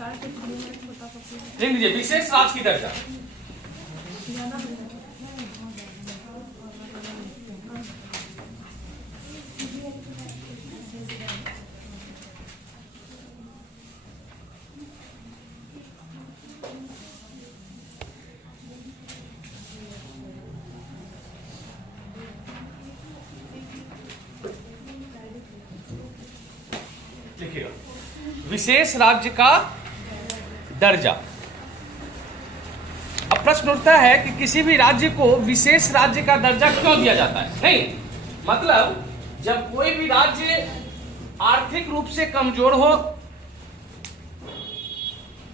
लिख लीजिए विशेष राज्य की दर्जा। लिखिएगा विशेष राज्य का दर्जा। अब प्रश्न उठता है कि किसी भी राज्य को विशेष राज्य का दर्जा क्यों दिया जाता है? नहीं, मतलब जब कोई भी राज्य आर्थिक रूप से कमजोर हो,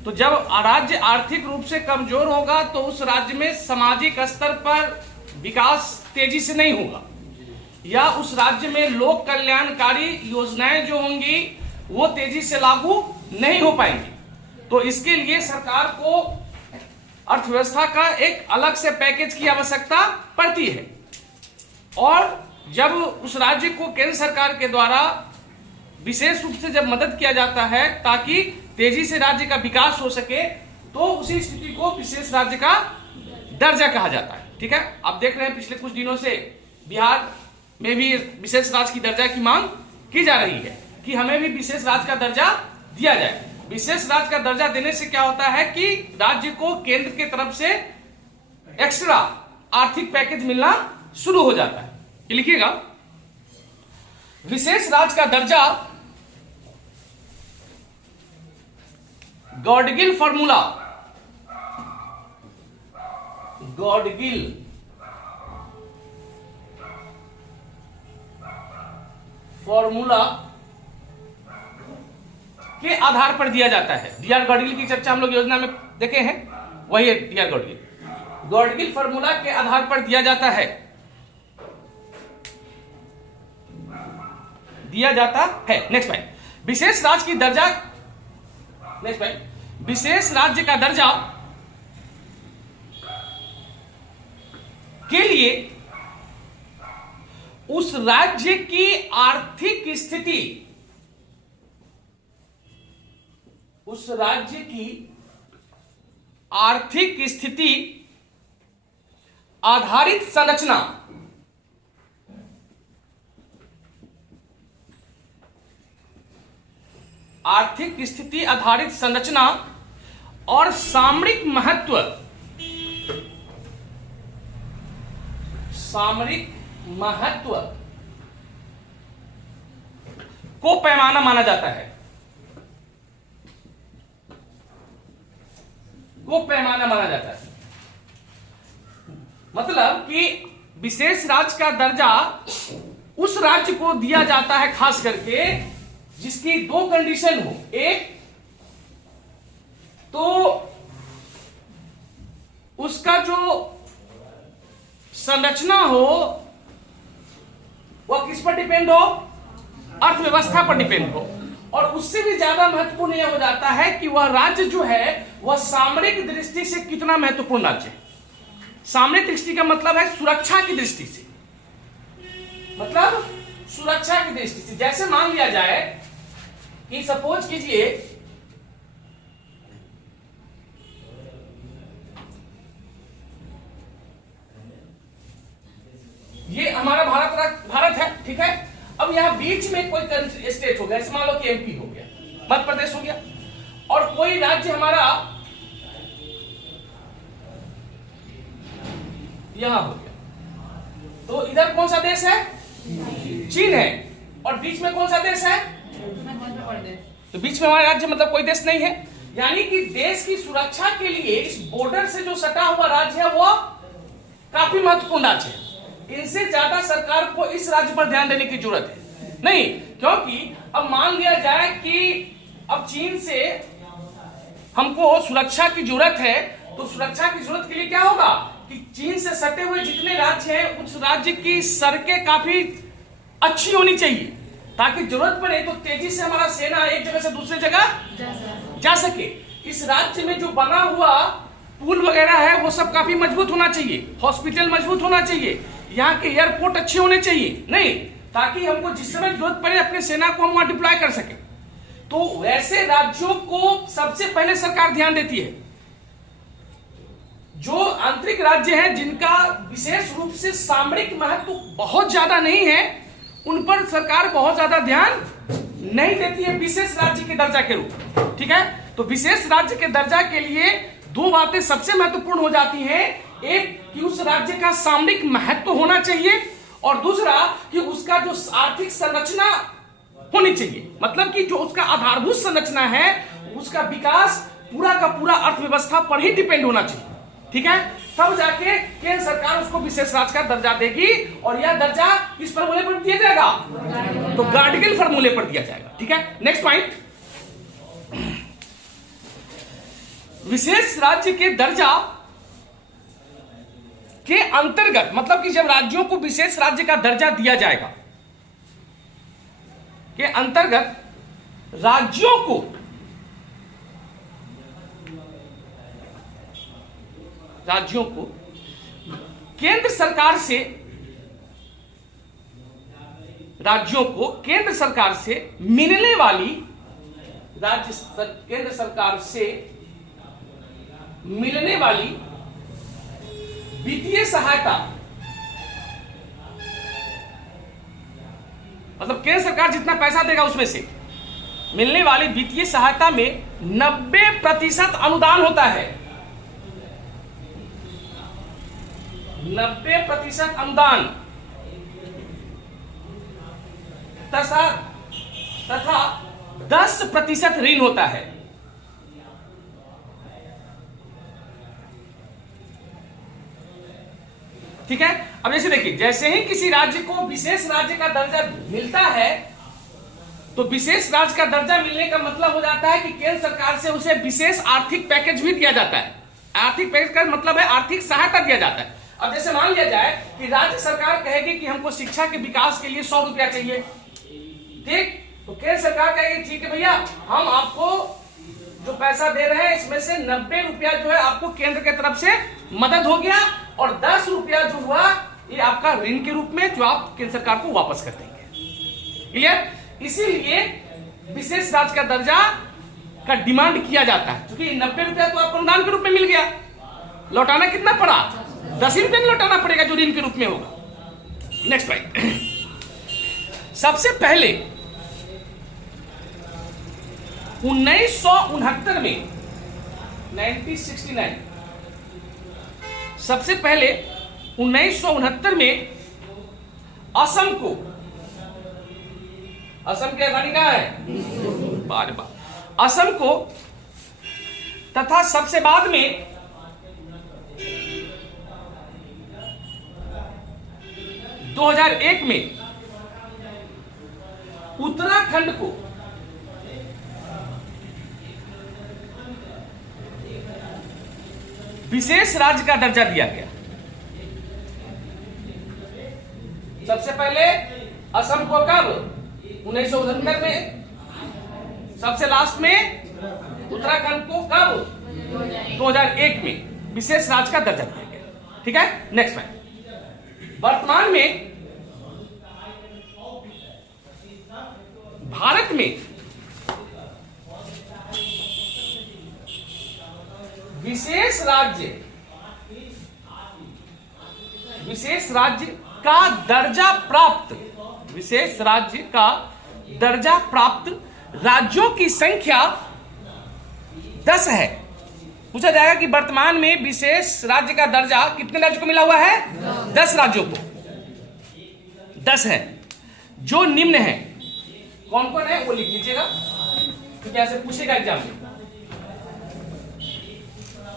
तो जब राज्य आर्थिक रूप से कमजोर होगा तो उस राज्य में सामाजिक स्तर पर विकास तेजी से नहीं होगा, या उस राज्य में लोक कल्याणकारी योजनाएं जो होंगी वो तेजी से लागू नहीं हो पाएंगी। तो इसके लिए सरकार को अर्थव्यवस्था का एक अलग से पैकेज की आवश्यकता पड़ती है, और जब उस राज्य को केंद्र सरकार के द्वारा विशेष रूप से जब मदद किया जाता है ताकि तेजी से राज्य का विकास हो सके, तो उसी स्थिति को विशेष राज्य का दर्जा कहा जाता है। ठीक है, आप देख रहे हैं पिछले कुछ दिनों से बिहार में भी विशेष राज्य की दर्जा की मांग की जा रही है कि हमें भी विशेष राज्य का दर्जा दिया जाए। विशेष राज्य का दर्जा देने से क्या होता है कि राज्य को केंद्र की तरफ से एक्स्ट्रा आर्थिक पैकेज मिलना शुरू हो जाता है। लिखिएगा विशेष राज्य का दर्जा गॉडगिल फॉर्मूला, गॉडगिल फॉर्मूला के आधार पर दिया जाता है। डीआर गॉडगिल की चर्चा हम लोग योजना में देखे हैं, वही है डीआर गॉडगिल। गॉडगिल फॉर्मूला के आधार पर दिया जाता है, दिया जाता है। नेक्स्ट पॉइंट, विशेष राज्य की दर्जा। नेक्स्ट पॉइंट, विशेष राज्य का दर्जा के लिए उस राज्य की आर्थिक स्थिति, उस राज्य की आर्थिक स्थिति आधारित संरचना, आर्थिक स्थिति आधारित संरचना और सामरिक महत्व, सामरिक महत्व को पैमाना माना जाता है, वो पैमाना माना जाता है। मतलब कि विशेष राज्य का दर्जा उस राज्य को दिया जाता है खास करके जिसकी दो कंडीशन हो। एक तो उसका जो संरचना हो वह किस पर डिपेंड हो? अर्थव्यवस्था पर डिपेंड हो। और उससे भी ज्यादा महत्वपूर्ण यह हो जाता है कि वह राज्य जो है वह सामरिक दृष्टि से कितना महत्वपूर्ण राज्य है। सामरिक दृष्टि का मतलब है सुरक्षा की दृष्टि से, मतलब सुरक्षा की दृष्टि से। जैसे मान लिया जाए कि सपोज कीजिए ये हमारा भारत है, ठीक है। अब यहां बीच में कोई स्टेट हो गया, जैसे मान लो कि एमपी हो गया, मध्य प्रदेश हो गया, और कोई राज्य हमारा यहां हो गया, तो इधर कौन सा देश है? चीन है। और बीच में कौन सा देश है? तो बीच में हमारा राज्य मतलब कोई देश नहीं है। यानी कि देश की सुरक्षा के लिए इस बॉर्डर से जो सटा हुआ राज्य है वो काफी महत्वपूर्ण राज्य है। इनसे ज्यादा सरकार को इस राज्य पर ध्यान देने की जरूरत है नहीं, क्योंकि अब मान लिया जाए कि अब चीन से हमको सुरक्षा की जरूरत है, तो सुरक्षा की जरूरत के लिए क्या होगा कि चीन से सटे हुए जितने राज्य हैं उस राज्य की सड़कें काफी अच्छी होनी चाहिए, ताकि जरूरत पड़े तो तेजी से हमारा सेना एक जगह से दूसरी जगह जा सके। इस राज्य में जो बना हुआ पुल वगैरह है वो सब काफी मजबूत होना चाहिए, हॉस्पिटल मजबूत होना चाहिए, यहाँ के एयरपोर्ट अच्छे होने चाहिए, नहीं, ताकि हमको जिस समय जरूरत पड़े अपने सेना को हम वहां डिप्लॉय कर सके। तो वैसे राज्यों को सबसे पहले सरकार ध्यान देती है। जो आंतरिक राज्य हैं जिनका विशेष रूप से सामरिक महत्व बहुत ज्यादा नहीं है, उन पर सरकार बहुत ज्यादा ध्यान नहीं देती है विशेष राज्य के दर्जा के रूप। ठीक है, तो विशेष राज्य के दर्जा के लिए दो बातें सबसे महत्वपूर्ण हो जाती हैं। एक कि उस राज्य का सामरिक महत्व होना चाहिए, और दूसरा कि उसका जो आर्थिक संरचना होनी चाहिए, मतलब कि जो उसका आधारभूत संरचना है उसका विकास पूरा का पूरा अर्थव्यवस्था पर ही डिपेंड होना चाहिए। ठीक है, तब जाके केंद्र सरकार उसको विशेष राज्य का दर्जा देगी, और यह दर्जा किस फॉर्मूले पर दिया जाएगा? तो गार्डिगल फॉर्मूले पर दिया जाएगा। ठीक है, नेक्स्ट पॉइंट, विशेष राज्य के दर्जा के अंतर्गत, मतलब कि जब राज्यों को विशेष राज्य का दर्जा दिया जाएगा के अंतर्गत राज्यों को केंद्र सरकार से मिलने वाली केंद्र सरकार से मिलने वाली वित्तीय सहायता, मतलब केंद्र सरकार जितना पैसा देगा उसमें से मिलने वाली वित्तीय सहायता में 90% अनुदान होता है। 90% अनुदान तथा 10% ऋण होता है। ठीक है, अब जैसे देखिए, जैसे ही किसी राज्य को विशेष राज्य का दर्जा मिलता है, तो विशेष राज्य का दर्जा मिलने का मतलब हो जाता है कि केंद्र सरकार से उसे विशेष आर्थिक पैकेज भी दिया जाता है। आर्थिक पैकेज का मतलब है आर्थिक सहायता दिया जाता है। अब जैसे मान लिया जाए कि राज्य सरकार कहेगी कि हमको शिक्षा के विकास के लिए 100 रुपया चाहिए, ठीक, तो केंद्र सरकार कहेगी ठीक है भैया, हम आपको जो पैसा दे रहे हैं इसमें से 90 रुपया जो है आपको केंद्र की तरफ से मदद हो गया, और 10 रुपया जो हुआ ये आपका ऋण के रूप में जो आप केंद्र सरकार को वापस कर देंगे। क्लियर? इसीलिए विशेष राज्य का दर्जा का डिमांड किया जाता है, क्योंकि 90 रुपया तो आपको अनुदान के रूप में मिल गया, लौटाना कितना पड़ा? 10 रुपये में लौटाना पड़ेगा जो ऋण के रूप में होगा। नेक्स्ट पॉइंट, सबसे पहले 1969 में 1969 सबसे पहले 1969 में असम को, असम की राजधानी कहां है? बार बार असम को, तथा सबसे बाद में 2001 में उत्तराखंड को विशेष राज्य का दर्जा दिया गया। सबसे पहले असम को कब? 1969 में, सबसे लास्ट में उत्तराखंड को कब? 2001 में विशेष राज्य का दर्जा दिया गया। ठीक है, नेक्स्ट में वर्तमान में भारत में विशेष राज्य का दर्जा प्राप्त, विशेष राज्य का दर्जा प्राप्त राज्यों की संख्या 10 है। पूछा जाएगा कि वर्तमान में विशेष राज्य का दर्जा कितने राज्यों को मिला हुआ है? 10 राज्यों को, 10 है। जो निम्न है, कौन कौन है वो लिख लीजिएगा, क्योंकि ऐसे पूछेगा एग्जाम में।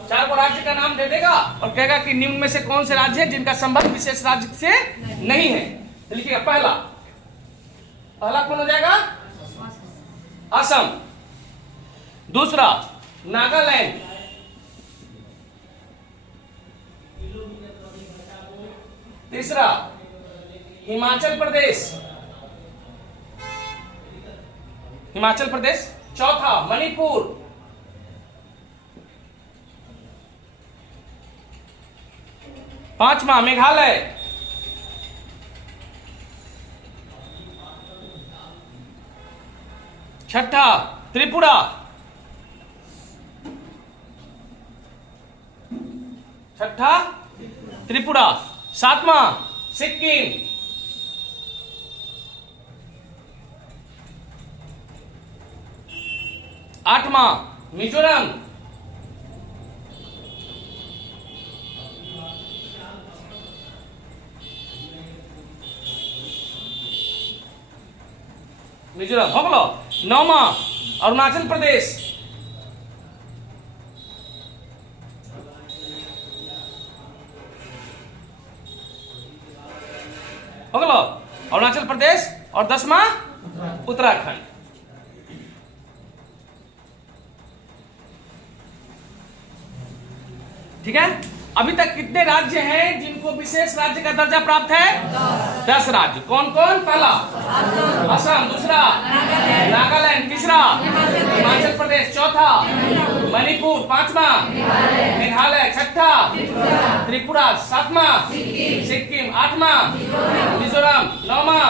4 को राज्य का नाम दे देगा और कहेगा कि निम्न में से कौन से राज्य है जिनका संबंध विशेष राज्य से नहीं है। तो लिखिएगा, पहला कौन हो जाएगा? असम। दूसरा नागालैंड, तीसरा हिमाचल प्रदेश, चौथा मणिपुर, पांचवा मेघालय, छठा त्रिपुरा, छठा त्रिपुरा, सातवां सिक्किम, आठवां मिजोरम, मिजोरम हो गलो। नौवां अरुणाचल प्रदेश, हो गलो अरुणाचल प्रदेश। और 10वां उत्तराखंड। ठीक है, अभी तक कितने राज्य हैं जिनको विशेष राज्य का दर्जा प्राप्त है? 10 राज्य। कौन कौन? पहला असम, दूसरा नागालैंड, तीसरा हिमाचल प्रदेश, चौथा मणिपुर, पांचवा मेघालय, छठा त्रिपुरा, सातवां सिक्किम, आठवां मिजोरम, नौवां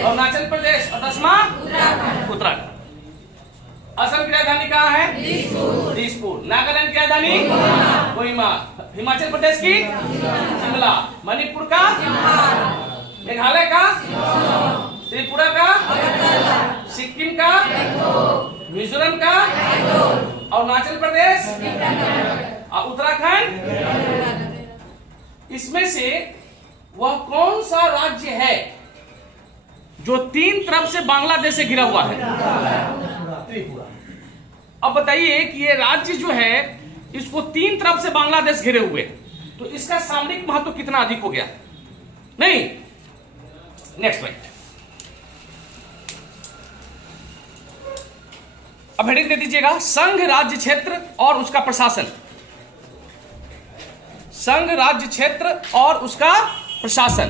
अरुणाचल प्रदेश और 10वां उत्तराखंड। असम की राजधानी कहाँ है? दिसपुर। नागालैंड की राजधानी कोहिमा। हिमाचल प्रदेश की शिमला। मणिपुर का, मेघालय का, त्रिपुरा का, सिक्किम का, मिजोरम का, अरुणाचल प्रदेश और उत्तराखंड। इसमें से वह कौन सा राज्य है जो 3 तरफ से बांग्लादेश से घिरा हुआ है? त्रिपुरा। अब बताइए कि ये राज्य जो है इसको 3 तरफ से बांग्लादेश घिरे हुए, तो इसका सामरिक महत्व कितना अधिक हो गया? नहीं। Next point. अब हेडिंग दे दीजिएगा, संघ राज्य क्षेत्र और उसका प्रशासन। संघ राज्य क्षेत्र और उसका प्रशासन।